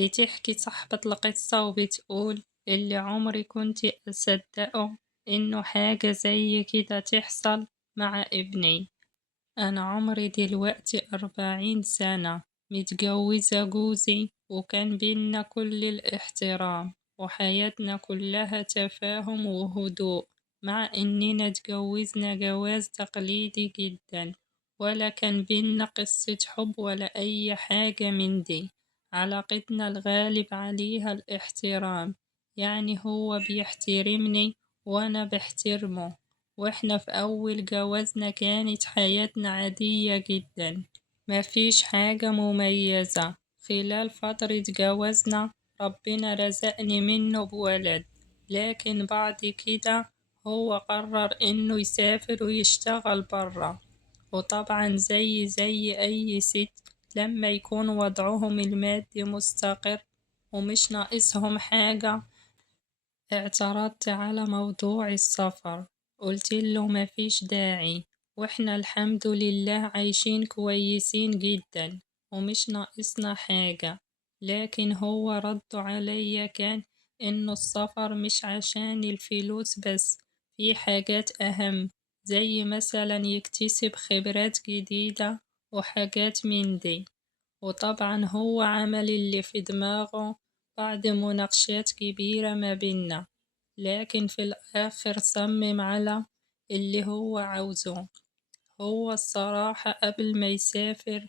بتحكي صاحبة القصة وبتقول اللي عمري كنت أصدقه إنه حاجة زي كده تحصل مع ابني. أنا عمري دلوقتي 40 سنة، متجوزة جوزي وكان بينا كل الاحترام وحياتنا كلها تفاهم وهدوء، مع إننا اتجوزنا جواز تقليدي جدا، ولا كان بينا قصة حب ولا أي حاجة من دي. علاقتنا الغالب عليها الاحترام، يعني هو بيحترمني وأنا بحترمه، واحنا في أول جوازنا كانت حياتنا عادية جدا، مفيش حاجة مميزة. خلال فترة جوازنا ربنا رزقني منه بولد، لكن بعد كده هو قرر إنه يسافر ويشتغل برا، وطبعا زي أي ست لما يكون وضعهم المادي مستقر ومش ناقصهم حاجة، اعترضت على موضوع السفر. قلت له مفيش داعي، واحنا الحمد لله عايشين كويسين جدا ومش ناقصنا حاجة. لكن هو رد عليا كان انه السفر مش عشان الفلوس بس، في حاجات اهم، زي مثلا يكتسب خبرات جديدة وحاجات من دي. وطبعا هو عمل اللي في دماغه بعد مناقشات كبيرة ما بينا، لكن في الآخر صمم على اللي هو عاوزه. هو الصراحة قبل ما يسافر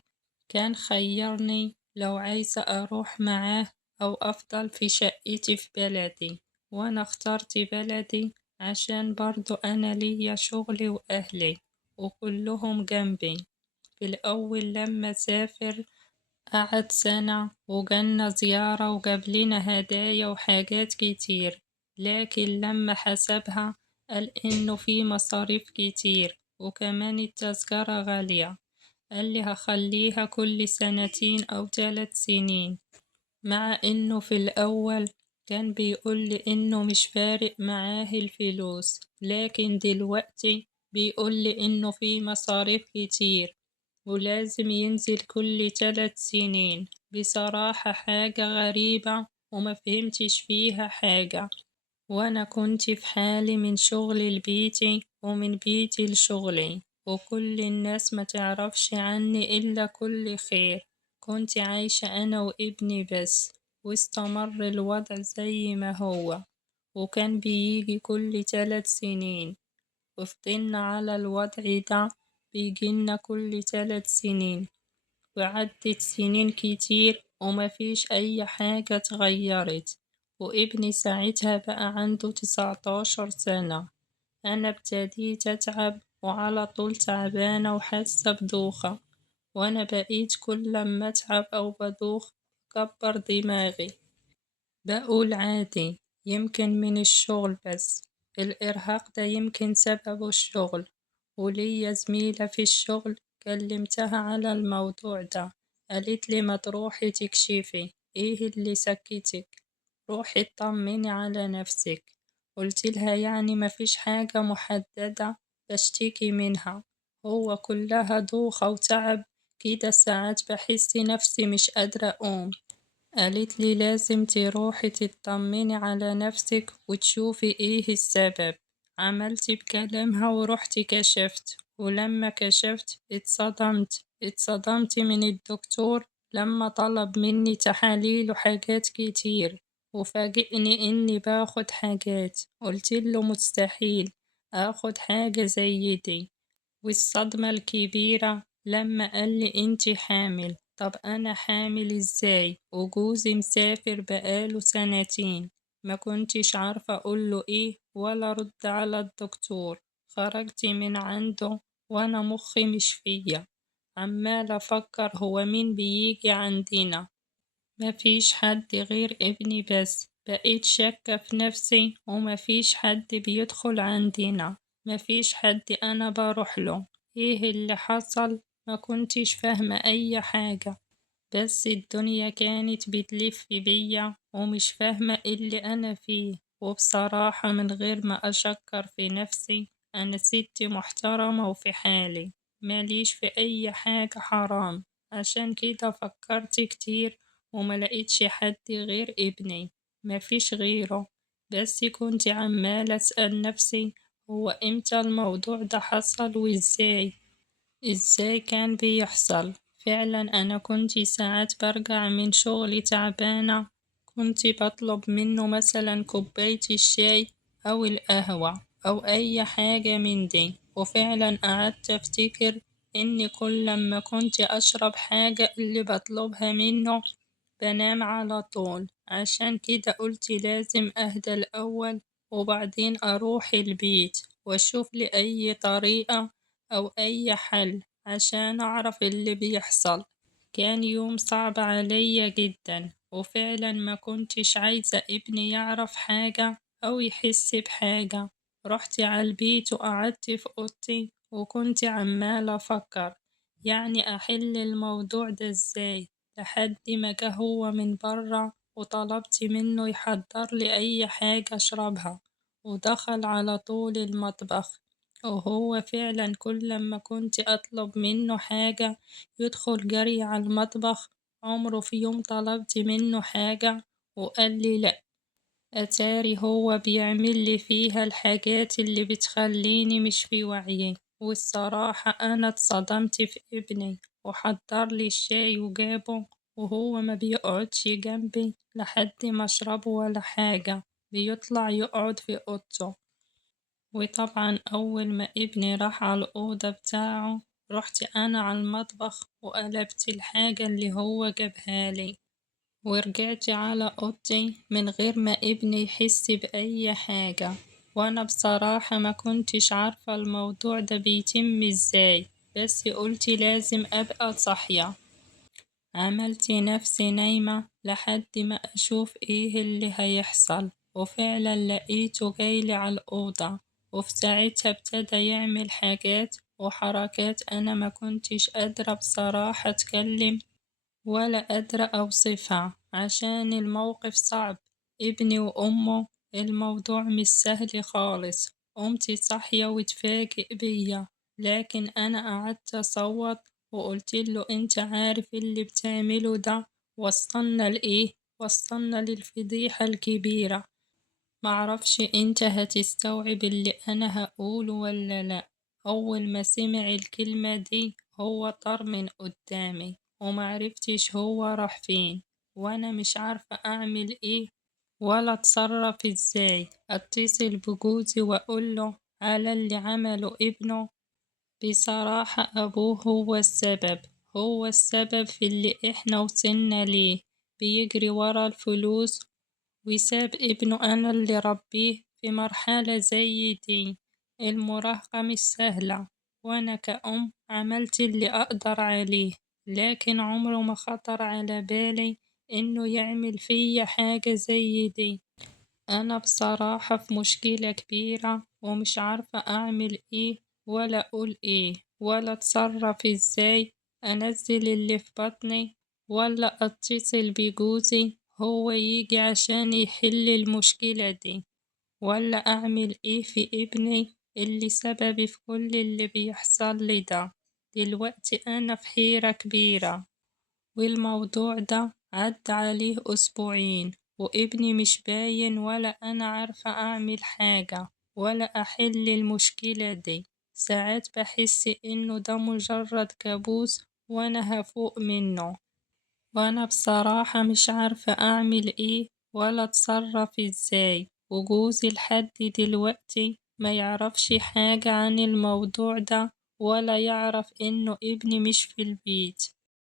كان خيرني لو عايزة أروح معاه أو أفضل في شقتي في بلدي، وأنا اخترت بلدي عشان برضو أنا ليا شغلي وأهلي وكلهم جنبي. في الأول لما سافر قعد سنة وجالنا زيارة وجاب لنا هدايا وحاجات كتير، لكن لما حسبها قال إنه في مصاريف كتير وكمان التذكرة غالية. قال لي هخليها كل سنتين أو 3 سنين، مع إنه في الأول كان بيقولي إنه مش فارق معاه الفلوس، لكن دلوقتي بيقولي إنه في مصاريف كتير ولازم ينزل كل 3 سنين. بصراحة حاجة غريبة وما فهمتش فيها حاجة، وأنا كنت في حالي من شغلي لبيتي ومن بيتي لشغلي، وكل الناس ما تعرفش عني إلا كل خير. كنت عايشة أنا وابني بس، واستمر الوضع زي ما هو، وكان بيجي كل 3 سنين، وفضلنا على الوضع ده بيجيلنا كل 3 سنين، وعدت سنين كتير ومفيش أي حاجة اتغيرت، وابني ساعتها بقى عنده 19 سنة. أنا ابتديت أتعب وعلى طول تعبانة وحاسة بدوخة، وأنا بقيت كل ما أتعب أو بدوخ أكبر دماغي، بقول عادي يمكن من الشغل بس، الإرهاق ده يمكن سببه الشغل. وليا زميلة في الشغل كلمتها على الموضوع ده، قالت لي ما تروحي تكشفي، ايه اللي سكتك، روحي اطمني على نفسك. قلت لها يعني ما فيش حاجة محددة بشتكي منها، هو كلها دوخة وتعب كده، ساعات بحس نفسي مش قادرة أقوم. قالت لي لازم تروحي تطمني على نفسك وتشوفي ايه السبب. عملت بكلامها ورحت كشفت، ولما كشفت اتصدمت من الدكتور لما طلب مني تحاليل وحاجات كتير، وفاجئني اني باخد حاجات قلت له مستحيل اخد حاجة زي دي. والصدمة الكبيرة لما قالي انتي حامل. طب انا حامل ازاي وجوزي مسافر بقاله سنتين؟ ما كنتش عارفة اقوله ايه ولا رد على الدكتور. خرجت من عنده وانا مخي مش فيا، عمال افكر هو مين بيجي عندنا، مفيش حد غير ابني بس. بقيت شاكة في نفسي ومفيش حد بيدخل عندنا، مفيش حد أنا بروح له. ايه اللي حصل؟ ما كنتش فاهمة أي حاجة، بس الدنيا كانت بتلف بيا ومش فاهمة اللي أنا فيه. وبصراحة من غير ما أشكر في نفسي، أنا ست محترمة وفي حالي، ماليش في أي حاجة حرام. عشان كده فكرت كتير وما لقيتش حد غير ابني، مفيش غيره. بس كنت عمالة أسأل نفسي، هو إمتى الموضوع ده حصل وإزاي؟ إزاي كان بيحصل؟ فعلا أنا كنت ساعات برجع من شغلي تعبانة، كنت بطلب منه مثلا كوباية الشاي أو القهوة أو أي حاجة من دي، وفعلا قعدت أفتكر إني كل لما كنت أشرب حاجة اللي بطلبها منه بنام على طول. عشان كده قلت لازم أهدى الأول وبعدين أروح البيت وأشوف لي أي طريقة أو أي حل عشان أعرف اللي بيحصل. كان يوم صعب عليا جدا، وفعلا ما كنتش عايزة ابني يعرف حاجة أو يحس بحاجة. رحت على البيت وقعدت في أوضتي وكنت عمالة أفكر يعني أحل الموضوع ده إزاي، لحد ما جه هو من برا وطلبت منه يحضر لي أي حاجة أشربها، ودخل على طول المطبخ. وهو فعلا كل لما كنت أطلب منه حاجة يدخل جري على المطبخ. عمره في يوم طلبت منه حاجة وقال لي لأ. أتاري هو بيعمل لي فيها الحاجات اللي بتخليني مش في وعيي. والصراحة أنا اتصدمت في ابني، وحضر لي الشاي وجابه وهو ما بيقعدش جنبي لحد ما أشربه ولا حاجة، بيطلع يقعد في أوضته. وطبعا أول ما ابني راح على الأوضة بتاعه رحت أنا على المطبخ وقلبت الحاجة اللي هو جابها لي، ورجعت على أوضتي من غير ما ابني يحس بأي حاجة. وأنا بصراحة ما كنتش عارفة الموضوع ده بيتم إزاي، بس قلت لازم أبقى صاحية. عملت نفسي نايمة لحد ما أشوف إيه اللي هيحصل، وفعلا لقيته جايلي على الأوضة. وفي ساعتها ابتدى يعمل حاجات وحركات أنا ما كنتش قادرة بصراحة أتكلم ولا قادرة أوصفها عشان الموقف صعب. ابني وأمه، الموضوع مش سهل خالص. قمت صاحية واتفاجئ بيا، لكن أنا قعدت أصوت وقلت له أنت عارف اللي بتعمله ده وصلنا لإيه؟ وصلنا للفضيحة الكبيرة. معرفش انت هتستوعب اللي انا هقوله ولا لا. اول ما سمع الكلمة دي هو طار من قدامي ومعرفتش هو راح فين، وانا مش عارفة اعمل ايه ولا اتصرف ازاي. اتصل بجوزي واقوله على اللي عمله ابنه. بصراحة ابوه هو السبب، هو السبب في اللي احنا وصلنا ليه. بيجري ورا الفلوس وساب ابنه أنا اللي ربيه في مرحلة زي دي. المراهقة مش سهلة، وأنا كأم عملت اللي أقدر عليه، لكن عمره ما خطر على بالي إنه يعمل فيا حاجة زي دي. أنا بصراحة في مشكلة كبيرة ومش عارفة أعمل إيه ولا أقول إيه ولا أتصرف إزاي. أنزل اللي في بطني ولا أتصل بجوزي هو يجي عشان يحل المشكلة دي، ولا أعمل إيه في ابني اللي سببي في كل اللي بيحصل لي ده. دلوقتي أنا في حيرة كبيرة، والموضوع ده عدى عليه أسبوعين وابني مش باين، ولا أنا عارفة أعمل حاجة ولا أحل المشكلة دي. ساعات بحس إنه ده مجرد كابوس وأنا هفوق منه، وأنا بصراحة مش عارفة أعمل إيه ولا أتصرف إزاي. وجوزي لحد دلوقتي ما يعرفش حاجة عن الموضوع ده، ولا يعرف إنه ابني مش في البيت.